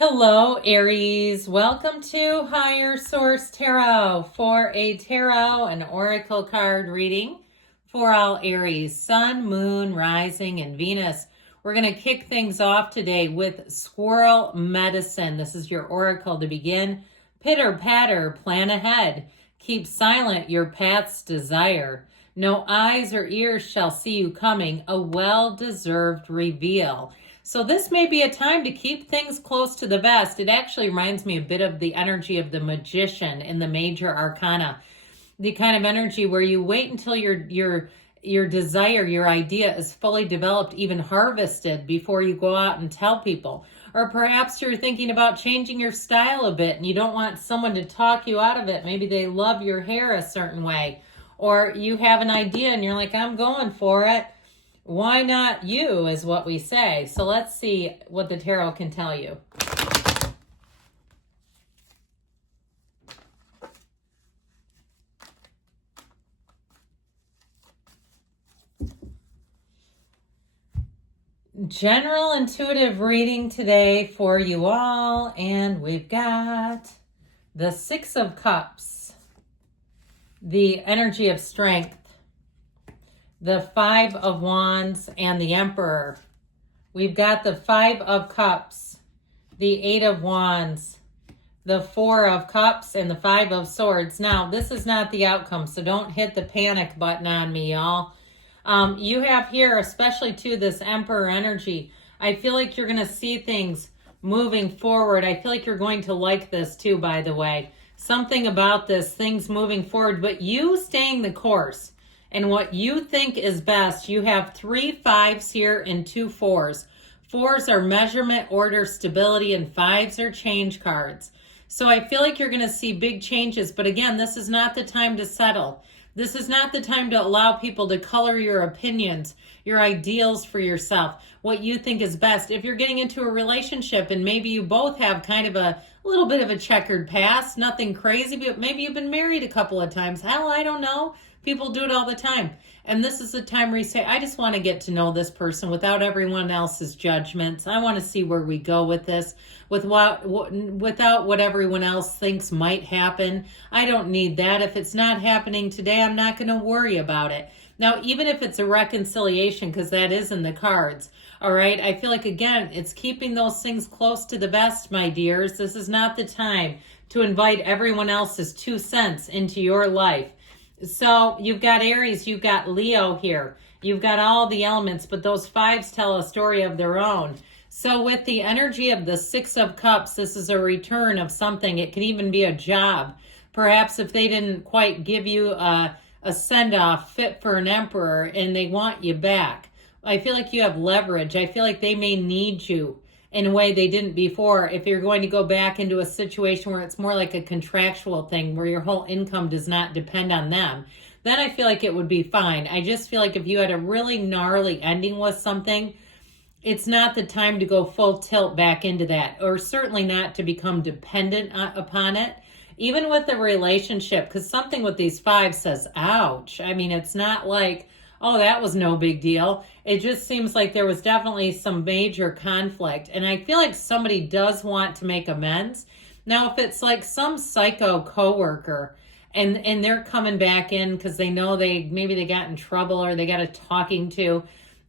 Hello, Aries. Welcome to Higher Source Tarot for a tarot and oracle card reading for all Aries, Sun, Moon, Rising, and Venus. We're going to kick things off today with Squirrel Medicine. This is your oracle to begin. Pitter patter, plan ahead. Keep silent your path's desire. No eyes or ears shall see you coming, a well-deserved reveal. So this may be a time to keep things close to the vest. It actually reminds me a bit of the energy of the magician in the major arcana. The kind of energy where you wait until your desire, your idea is fully developed, even harvested, before you go out and tell people. Or perhaps you're thinking about changing your style a bit and you don't want someone to talk you out of it. Maybe they love your hair a certain way. Or you have an idea and you're like, I'm going for it. Why not you, is what we say. So let's see what the tarot can tell you. General intuitive reading today for you all. And we've got the Six of Cups, the energy of strength, the Five of Wands, and the Emperor. We've got the Five of Cups, the Eight of Wands, the Four of Cups, and the Five of Swords. Now, this is not the outcome, so don't hit the panic button on me, y'all. You have here, especially to this Emperor energy, I feel like you're going to see things moving forward. I feel like you're going to like this too, by the way. Something about this, things moving forward, but you staying the course. And what you think is best. You have 3 5s here and 2 4s. 4s are measurement, order, stability, and 5s are change cards. So I feel like you're going to see big changes. But again, this is not the time to settle. This is not the time to allow people to color your opinions, your ideals for yourself, what you think is best. If you're getting into a relationship and maybe you both have kind of a little bit of a checkered past, nothing crazy, but maybe you've been married a couple of times. Hell, I don't know. People do it all the time. And this is the time where you say, I just want to get to know this person without everyone else's judgments. I want to see where we go with this, without what everyone else thinks might happen. I don't need that. If it's not happening today, I'm not going to worry about it. Now, even if it's a reconciliation, because that is in the cards, all right, I feel like, again, it's keeping those things close to the vest, my dears. This is not the time to invite everyone else's 2 cents into your life. So you've got Aries, you've got Leo here. You've got all the elements, but those 5s tell a story of their own. So with the energy of the 6 of Cups, this is a return of something. It can even be a job. Perhaps if they didn't quite give you a send-off fit for an emperor and they want you back. I feel like you have leverage. I feel like they may need you in a way they didn't before. If you're going to go back into a situation where it's more like a contractual thing, where your whole income does not depend on them, then I feel like it would be fine. I just feel like if you had a really gnarly ending with something, it's not the time to go full tilt back into that, or certainly not to become dependent upon it. Even with the relationship, because something with these 5 says, ouch. I mean, it's not like, oh, that was no big deal. It just seems like there was definitely some major conflict. And I feel like somebody does want to make amends. Now, if it's like some psycho coworker and they're coming back in because they know maybe they got in trouble or they got a talking to,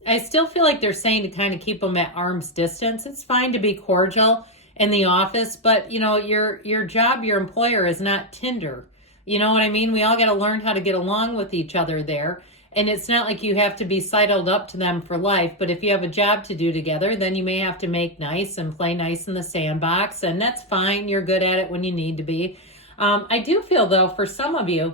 I still feel like they're saying to kind of keep them at arm's distance. It's fine to be cordial in the office, but you know, your job, your employer is not Tinder. You know what I mean? We all got to learn how to get along with each other there. And it's not like you have to be sidled up to them for life, but if you have a job to do together, then you may have to make nice and play nice in the sandbox, and that's fine. You're good at it when you need to be. I do feel, though, for some of you,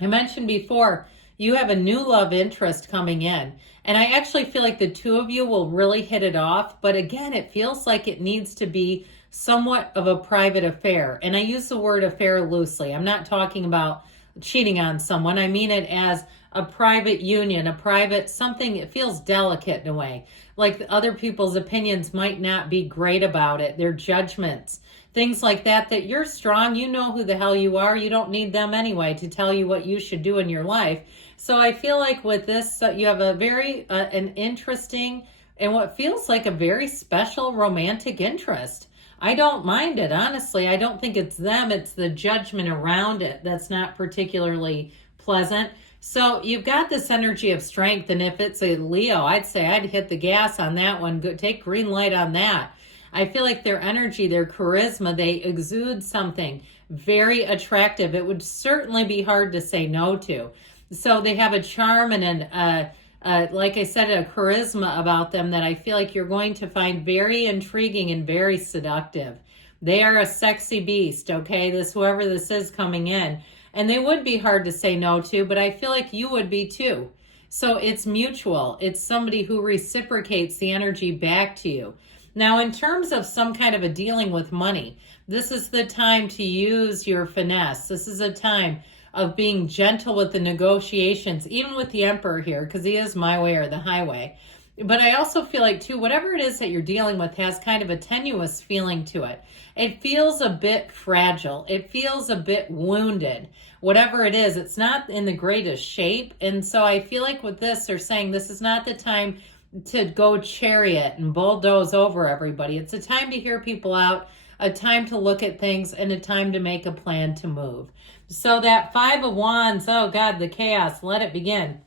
I mentioned before, you have a new love interest coming in, and I actually feel like the 2 of you will really hit it off, but again, it feels like it needs to be somewhat of a private affair, and I use the word affair loosely. I'm not talking about cheating on someone. I mean it as a private union, a private something. It feels delicate in a way. Like other people's opinions might not be great about it. Their judgments, things like that you're strong. You know who the hell you are. You don't need them anyway to tell you what you should do in your life. So I feel like with this, you have a very, an interesting and what feels like a very special romantic interest. I don't mind it, honestly. I don't think it's them. It's the judgment around it that's not particularly pleasant. So you've got this energy of strength, and if it's a Leo, I'd say I'd hit the gas on that one. Go, take green light on that. I feel like their energy, their charisma, they exude something very attractive. It would certainly be hard to say no to. So they have a charm and like I said, a charisma about them that I feel like you're going to find very intriguing and very seductive. They are a sexy beast, okay? Whoever this is coming in. And they would be hard to say no to, but I feel like you would be too. So it's mutual. It's somebody who reciprocates the energy back to you. Now, in terms of some kind of a dealing with money, this is the time to use your finesse. This is a time of being gentle with the negotiations, even with the Emperor here, because he is my way or the highway. But I also feel like, too, whatever it is that you're dealing with has kind of a tenuous feeling to it. It feels a bit fragile. It feels a bit wounded. Whatever it is, it's not in the greatest shape. And so I feel like with this, they're saying this is not the time to go chariot and bulldoze over everybody. It's a time to hear people out, a time to look at things, and a time to make a plan to move. So that Five of Wands, oh God, the chaos, let it begin.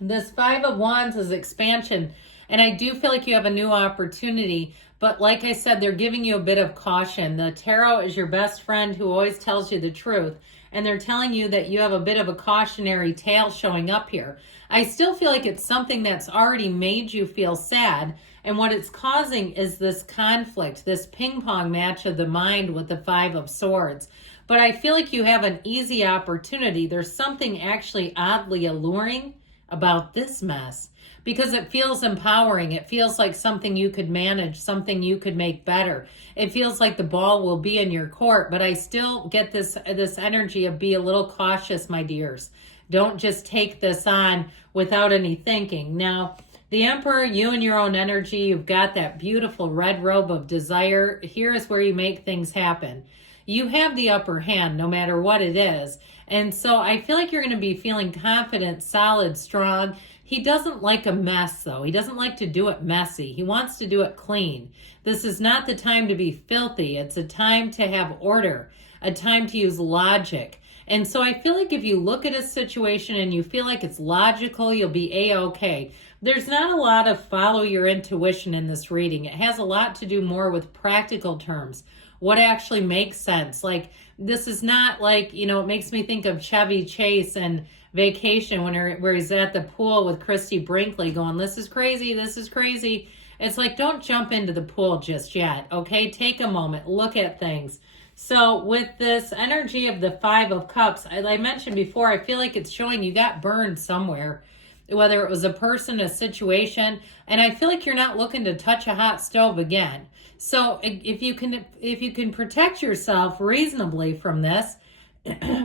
This Five of Wands is expansion, and I do feel like you have a new opportunity, but like I said, they're giving you a bit of caution. The tarot is your best friend who always tells you the truth, and they're telling you that you have a bit of a cautionary tale showing up here. I still feel like it's something that's already made you feel sad, and what it's causing is this conflict, this ping pong match of the mind with the Five of Swords. But I feel like you have an easy opportunity. There's something actually oddly alluring about this mess because it feels empowering. It feels like something you could manage, something you could make better. It feels like the ball will be in your court, but I still get this energy of be a little cautious, my dears. Don't just take this on without any thinking. Now, the Emperor, you and your own energy, you've got that beautiful red robe of desire. Here is where you make things happen. You have the upper hand no matter what it is. And so I feel like you're going to be feeling confident, solid, strong. He doesn't like a mess, though. He doesn't like to do it messy. He wants to do it clean. This is not the time to be filthy. It's a time to have order, a time to use logic. And so I feel like if you look at a situation and you feel like it's logical, you'll be A-okay. There's not a lot of follow your intuition in this reading. It has a lot to do more with practical terms. What actually makes sense? Like, this is not like, you know, it makes me think of Chevy Chase and Vacation where he's at the pool with Christy Brinkley going, this is crazy, this is crazy. It's like, don't jump into the pool just yet, okay? Take a moment, look at things. So with this energy of the Five of Cups, as I mentioned before, I feel like it's showing you got burned somewhere, whether it was a person, a situation, and I feel like you're not looking to touch a hot stove again. So if you can protect yourself reasonably from this,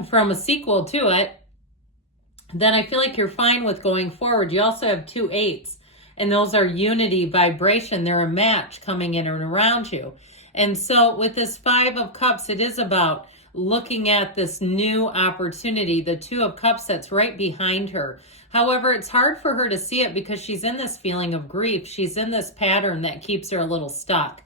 from a sequel to it, then I feel like you're fine with going forward. You also have 2 8s, and those are unity, vibration. They're a match coming in and around you. And so with this Five of Cups, it is about looking at this new opportunity, the Two of Cups that's right behind her. However, it's hard for her to see it because she's in this feeling of grief. She's in this pattern that keeps her a little stuck.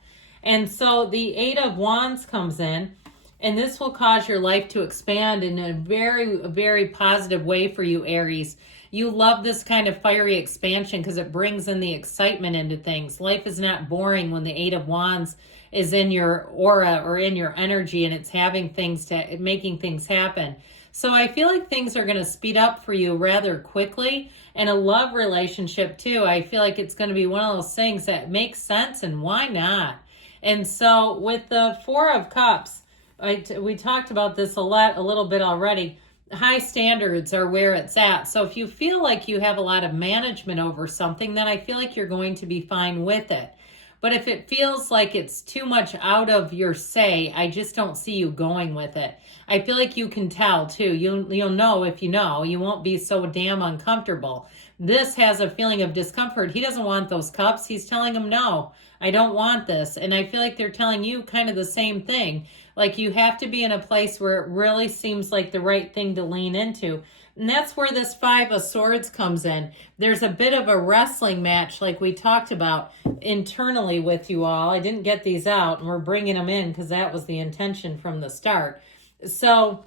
And so the Eight of Wands comes in, and this will cause your life to expand in a very, very positive way for you, Aries. You love this kind of fiery expansion because it brings in the excitement into things. Life is not boring when the Eight of Wands is in your aura or in your energy and it's making things happen. So I feel like things are going to speed up for you rather quickly. And a love relationship too. I feel like it's going to be one of those things that makes sense, and why not? And so with the Four of Cups, we talked about this a little bit already. High standards are where it's at. So if you feel like you have a lot of management over something, then I feel like you're going to be fine with it. But if it feels like it's too much out of your say, I just don't see you going with it. I feel like you can tell too. You'll know if you know. You won't be so damn uncomfortable. This has a feeling of discomfort. He doesn't want those cups. He's telling him, no, I don't want this. And I feel like they're telling you kind of the same thing. Like you have to be in a place where it really seems like the right thing to lean into. And that's where this Five of Swords comes in. There's a bit of a wrestling match like we talked about internally with you all. I didn't get these out, and we're bringing them in because that was the intention from the start. So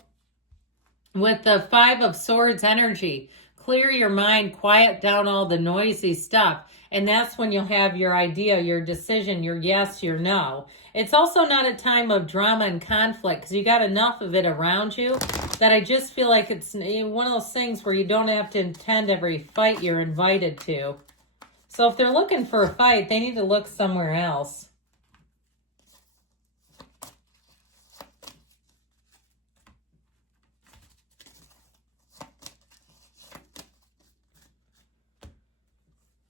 with the Five of Swords energy, clear your mind, quiet down all the noisy stuff. And that's when you'll have your idea, your decision, your yes, your no. It's also not a time of drama and conflict because you got enough of it around you that I just feel like it's one of those things where you don't have to attend every fight you're invited to. So if they're looking for a fight, they need to look somewhere else.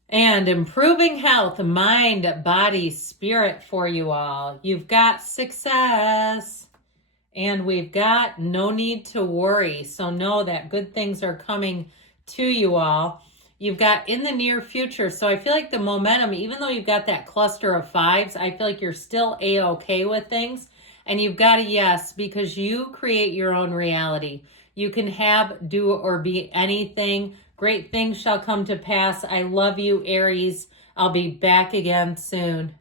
And improving health, mind, body, spirit for you all. You've got success. And we've got no need to worry. So know that good things are coming to you all. You've got in the near future. So I feel like the momentum, even though you've got that cluster of fives, I feel like you're still A-okay with things. And you've got a yes because you create your own reality. You can have, do, or be anything. Great things shall come to pass. I love you, Aries. I'll be back again soon.